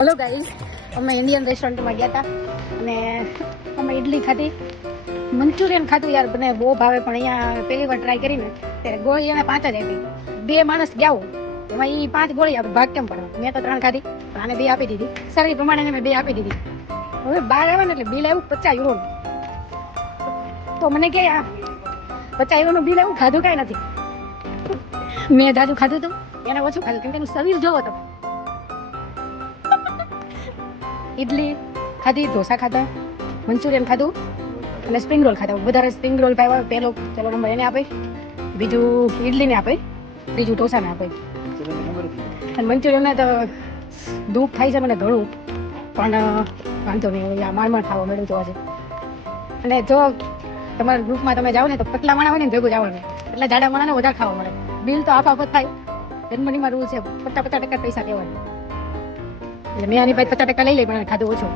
Hello guys, અમે Indian રેસ્ટોરન્ટમાં ગયા હતા અને અમે ઇડલી ખાધી, મંચુરિયન ખાધું. યાર મને બહુ ભાવે, પણ અહીંયા પહેલી વાર ટ્રાય કરીને ત્યારે ગોળી એને 5 જ આપી. 2 માણસ ગયા હો એમાં એ 5 ગોળી આપે, ભાગ કેમ પડે? મેં તો 3 ખાધી, આને 2 આપી દીધી. શરીર પ્રમાણે મેં 2 આપી દીધી. હવે બહાર આવ્યા ને એટલે બિલ આવ્યું 50 યુરોનું. તો મને કે આ 50 યુરોનું બિલ આવ્યું, ખાધું કાંઈ નથી. મેં જાજુ ખાધું હતું, એને ઓછું ખાધું, કેમ કે એનું શરીર જોવો તો. ઇડલી ખાધી, ઢોસા ખાધા, મંચુરિયન ખાધું અને સ્પ્રિંગ રોલ ખાધા. વધારે સ્પ્રિંગ રોલ ભાવ્યા. પહેલો નંબર એને આપે, બીજું ઇડલીને આપે, ત્રીજું ઢોસાને આપે. અને મંચુરિયનને તો દુઃખ થાય છે મને ઘણું, પણ વાંધો નહીં, આ માંડ ખાવા મળ્યું તો આજે. અને જો તમારા ગ્રુપમાં તમે જાઓ ને તો પતલા માણા હોય ને ભેગું જવાનું, એટલે જાડા માણાને વધારે ખાવા મળે. બિલ તો આપો થાય. જન્મનીમાં રૂલ છે 50% પૈસા કહેવાય. એટલે મેં આની પાસે 50% લઈ લઈ, પણ ખાધું ઓછું.